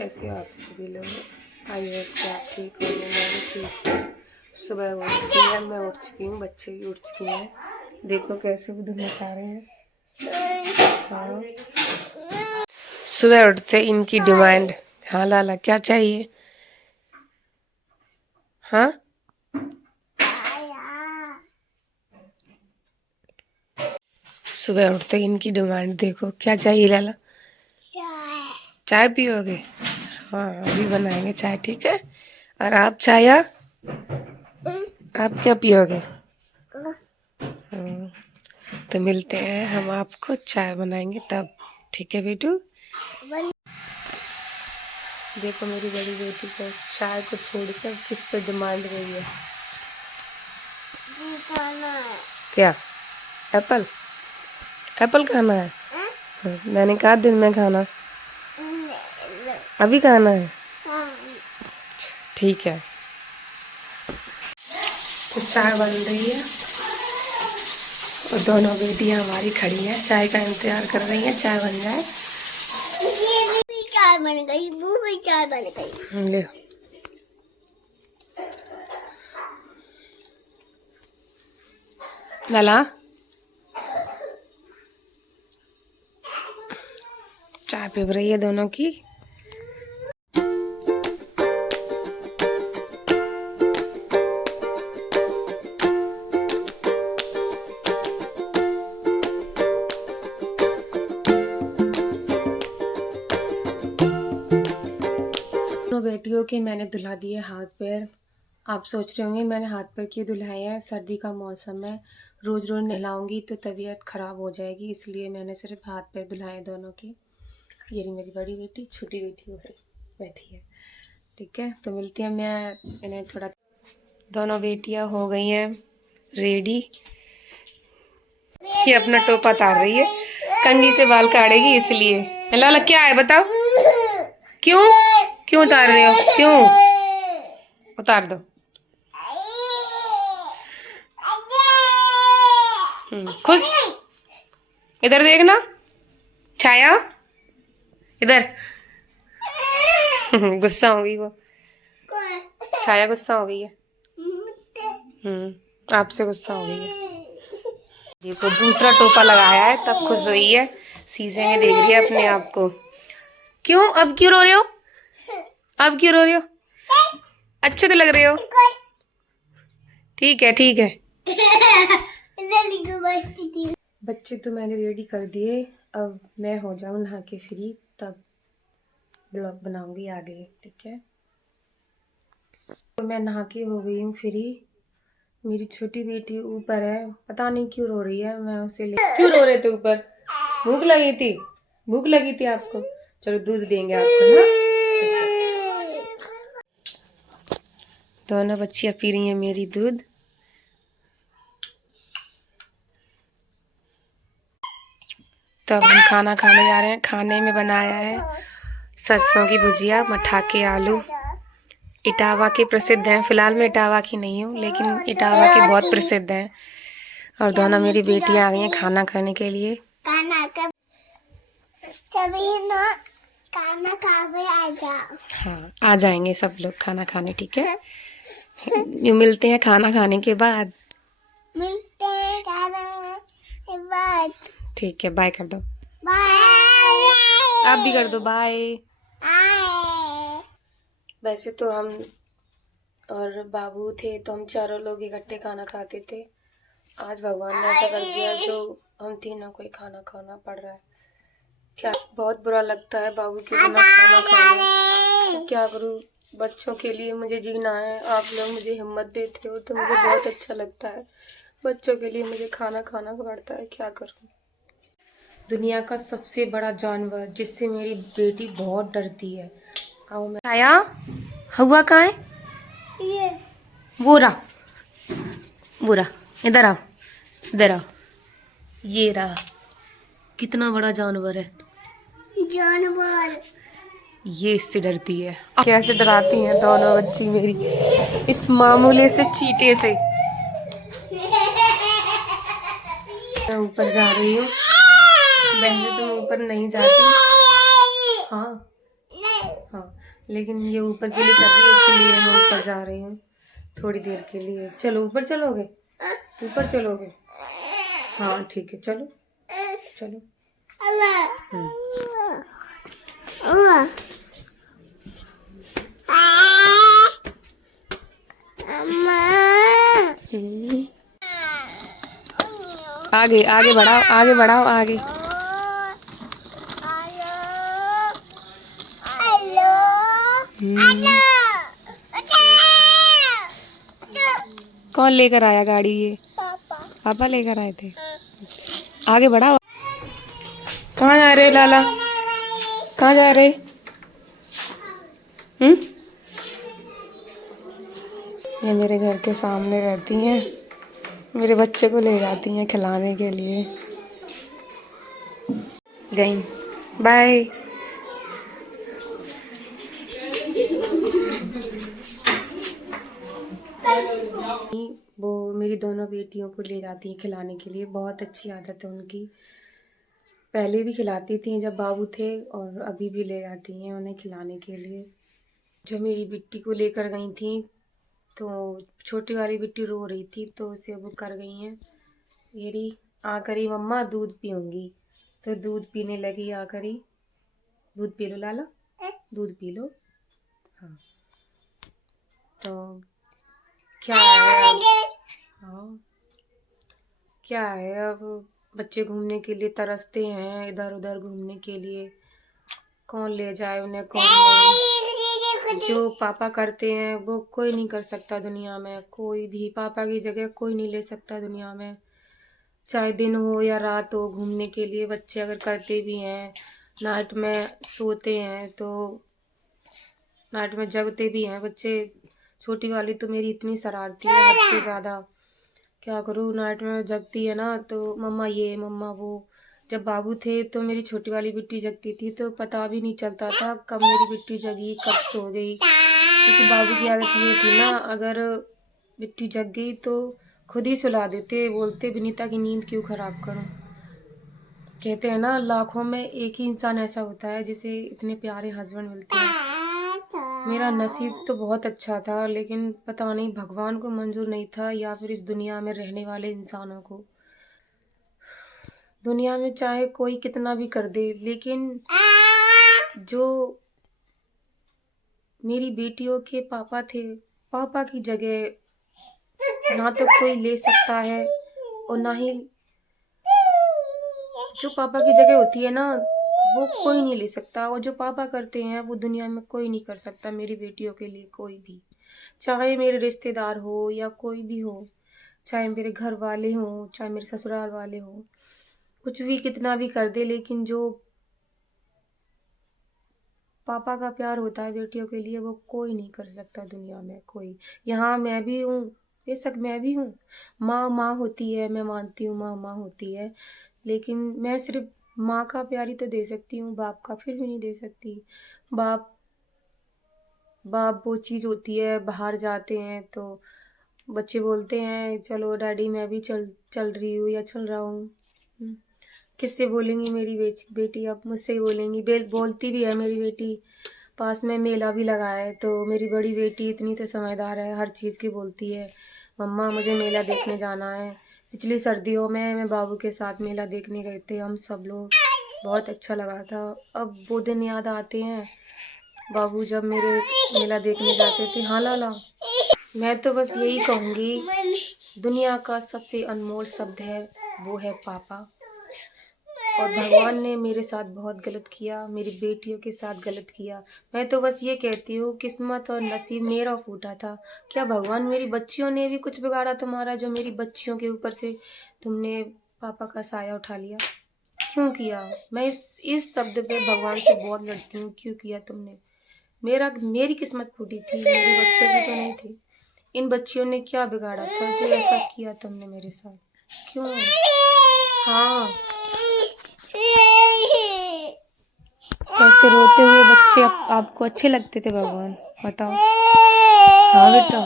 कैसे हो आप सभी लोग? आई होप कि आप ठीक हो। मैं भी ठीक हूँ। सुबह उठ चुकी है, मैं उठ चुकी हूँ, बच्चे भी उठ चुके हैं। देखो कैसे वो धूम मचा रहे हैं। हाँ, सुबह उठते इनकी डिमांड। हाँ लाला क्या चाहिए? हाँ, सुबह उठते इनकी डिमांड देखो क्या चाहिए लाला। चाय पियोगे? हाँ अभी बनाएंगे चाय, ठीक है। और आप चाय आप क्या पियोगे? तो मिलते हैं, हम आपको चाय बनाएंगे तब, ठीक है बेटू। देखो मेरी बड़ी बेटी को चाय को छोड़कर किस पे डिमांड गई है। क्या? एप्पल? एप्पल खाना है? मैंने कहा दिन में खाना, अभी खाना है, ठीक है। तो चाय बन रही है और दोनों बेटियां हमारी खड़ी हैं, चाय का इंतजार कर रही हैं, चाय बन जाए। ये भी चाय बन गई, वो भी चाय बन गई। ले लाला, चाय पी रही है दोनों की। दोनों बेटियों के मैंने धुला दिए हाथ पैर। आप सोच रहे होंगे मैंने हाथ पैर क्यों धुलाए हैं, सर्दी का मौसम है, रोज़ रोज़ नहलाऊंगी तो तबीयत ख़राब हो जाएगी, इसलिए मैंने सिर्फ हाथ पैर धुलाए दोनों के। ये रही मेरी बड़ी बेटी, छोटी बेटी उधर बैठी है, ठीक है। तो मिलती है, मैं इन्हें थोड़ा। दोनों बेटियां हो गई हैं रेडी। ये अपना टोपा उतार रही है, कंघी से बाल काटेगी इसलिए। लाला क्या है बताओ, क्यों क्यों उतार रहे हो, क्यों? उतार दो। खुश, इधर देखना छाया, इधर। गुस्सा हो गई वो, छाया गुस्सा हो गई है। आपसे गुस्सा हो गई है। देखो दूसरा टोपा लगाया है तब खुश हुई है, शीशे में देख रही है अपने आप को। क्यों, अब क्यों रो रहे हो, अब क्यों रो रहे हो? अच्छे तो लग रहे हो, ठीक है ठीक है। बच्चे तो मैंने रेडी कर दिए, अब मैं हो जाऊं नहा के फ्री, तब ब्लॉग बनाऊंगी आगे, ठीक है। तो मैं नहा के हो गई हूँ फ्री। मेरी छोटी बेटी ऊपर है, पता नहीं क्यों रो रही है, मैं उसे ले। क्यों रो रहे थे ऊपर? भूख लगी थी? भूख लगी थी आपको? चलो दूध देंगे आपको ना। दोनों बच्चियां पी रही हैं मेरी दूध। तब हम खाना खाने जा रहे हैं। खाने में बनाया है सरसों की भुजिया, मठाके आलू। इटावा के प्रसिद्ध हैं, फिलहाल मैं इटावा की नहीं हूँ लेकिन इटावा के बहुत प्रसिद्ध हैं। और दोनों मेरी बेटियां आ गई हैं खाना खाने के लिए। खाना खाने आ जाओ। हाँ आ जाएंगे सब लोग खाना खाने, ठीक है। ये मिलते हैं खाना खाने के बाद, मिलते हैं खाना के बाद, ठीक है। बाय कर दो, बाय। आप भी कर दो बाय। वैसे तो हम और बाबू थे तो हम चारों लोग इकट्ठे खाना खाते थे। आज भगवान ने ऐसा कर दिया जो हम तीनों को ही खाना खाना पड़ रहा है। क्या बहुत बुरा लगता है बाबू के बिना खाना खाना, तो क्या करूं, बच्चों के लिए मुझे जीना है। आप लोग मुझे हिम्मत देते हो तो मुझे बहुत अच्छा लगता है। बच्चों के लिए मुझे खाना खाना पड़ता है, क्या करूं। दुनिया का सबसे बड़ा जानवर जिससे मेरी बेटी बहुत डरती है। आओ मैं आया, हुआ कहाँ है ये? वो रहा, इधर आओ, इधर आओ। ये रहा, कितना बड़ा जानवर है जानवर, ये इससे डरती है। कैसे डराती हैं दोनों बच्ची मेरी इस मामूले से चींटे से। मैं ऊपर जा रही हूँ, वैसे तो मैं ऊपर नहीं जाती। हाँ हाँ लेकिन ये ऊपर के लिए कर रही है, इसलिए मैं ऊपर जा रही हूँ थोड़ी देर के लिए। चलो ऊपर चलोगे? ऊपर चलोगे? हाँ ठीक है, चलो चलो। आगे आगे बढ़ाओ, आगे बढ़ाओ, आगे। कौन लेकर आया गाड़ी? ये पापा लेकर आए थे। आगे बढ़ाओ। कहाँ जा रहे लाला? कहाँ जा रहे? ये मेरे घर के सामने रहती हैं, मेरे बच्चे को ले जाती हैं खिलाने के लिए। गई, बाय। वो मेरी दोनों बेटियों को ले जाती हैं खिलाने के लिए, बहुत अच्छी आदत है उनकी। पहले भी खिलाती थी जब बाबू थे, और अभी भी ले जाती हैं उन्हें खिलाने के लिए। जो मेरी बिट्टी को लेकर गई थी, तो छोटी वाली बिट्टी रो रही थी, तो उसे वो कर गई हैं। येरी आकर ही मम्मा दूध पीऊँगी, तो दूध पीने लगी आकर ही। दूध पी लो लाला, दूध पी लो। हाँ, तो क्या है हाँ, क्या है अब बच्चे घूमने के लिए तरसते हैं, इधर उधर घूमने के लिए। कौन ले जाए उन्हें, कौन नहीं। जो पापा करते हैं वो कोई नहीं कर सकता दुनिया में, कोई भी पापा की जगह कोई नहीं ले सकता दुनिया में। चाहे दिन हो या रात हो, घूमने के लिए बच्चे अगर करते भी हैं, नाइट में सोते हैं, तो नाइट में जगते भी हैं बच्चे। छोटी वाली तो मेरी इतनी शरारती है, हद से ज़्यादा। क्या करूँ, नाइट में जगती है ना, तो मम्मा ये मम्मा वो। जब बाबू थे तो मेरी छोटी वाली बिट्टी जगती थी, तो पता भी नहीं चलता था कब मेरी बिट्टी जगी कब सो गई, क्योंकि बाबू की आदत ये थी ना, अगर बिट्टी जग गई तो खुद ही सुला देते, बोलते विनीता की नींद क्यों खराब करूं। कहते हैं ना, लाखों में एक ही इंसान ऐसा होता है जिसे इतने प्यारे हस्बैंड मिलते हैं। मेरा नसीब तो बहुत अच्छा था, लेकिन पता नहीं भगवान को मंजूर नहीं था, या फिर इस दुनिया में रहने वाले इंसानों को। दुनिया में चाहे कोई कितना भी कर दे, लेकिन जो मेरी बेटियों के पापा थे, पापा की जगह ना तो कोई ले सकता है, और ना ही जो पापा की जगह होती है ना, वो कोई नहीं ले सकता। और जो पापा करते हैं वो दुनिया में कोई नहीं कर सकता मेरी बेटियों के लिए, कोई भी। चाहे मेरे रिश्तेदार हो या कोई भी हो, चाहे मेरे घर वाले हों, चाहे मेरे ससुराल वाले हों, कुछ भी कितना भी कर दे, लेकिन जो पापा का प्यार होता है बेटियों के लिए, वो कोई नहीं कर सकता दुनिया में, कोई। यहाँ मैं भी हूँ, बेशक मैं भी हूँ। माँ माँ होती है, मैं मानती हूँ माँ माँ होती है, लेकिन मैं सिर्फ माँ का प्यार ही तो दे सकती हूँ, बाप का फिर भी नहीं दे सकती। बाप बाप वो चीज़ होती है, बाहर जाते हैं तो बच्चे बोलते हैं चलो डैडी मैं भी चल चल रही हूँ या चल रहा हूँ। किससे बोलेंगी मेरी बेटी, अब मुझसे ही बोलेंगी। बोलती भी है मेरी बेटी। पास में मेला भी लगा है, तो मेरी बड़ी बेटी इतनी तो समझदार है, हर चीज़ की बोलती है मम्मा मुझे मेला देखने जाना है। पिछली सर्दियों में मैं बाबू के साथ मेला देखने गए थे हम सब लोग, बहुत अच्छा लगा था। अब वो दिन याद आते हैं, बाबू जब मेरे मेला देखने जाते थे। हाँ लाला, मैं तो बस यही कहूँगी, दुनिया का सबसे अनमोल शब्द है वो है पापा। और भगवान ने मेरे साथ बहुत गलत किया, मेरी बेटियों के साथ गलत किया। मैं तो बस ये कहती हूँ, किस्मत और नसीब मेरा फूटा था। क्या भगवान मेरी बच्चियों ने भी कुछ बिगाड़ा तुम्हारा, जो मेरी बच्चियों के ऊपर से तुमने पापा का साया उठा लिया? क्यों किया? मैं इस शब्द पे भगवान से बहुत लड़ती हूँ, क्यों किया तुमने? मेरी किस्मत फूटी थी, मेरी बच्चों की तो नहीं थी। इन बच्चियों ने क्या बिगाड़ा था जो ऐसा किया तुमने मेरे साथ? क्यों? हाँ, ऐसे रोते हुए बच्चे आपको अच्छे लगते थे भगवान, बताओ? हाँ बेटा।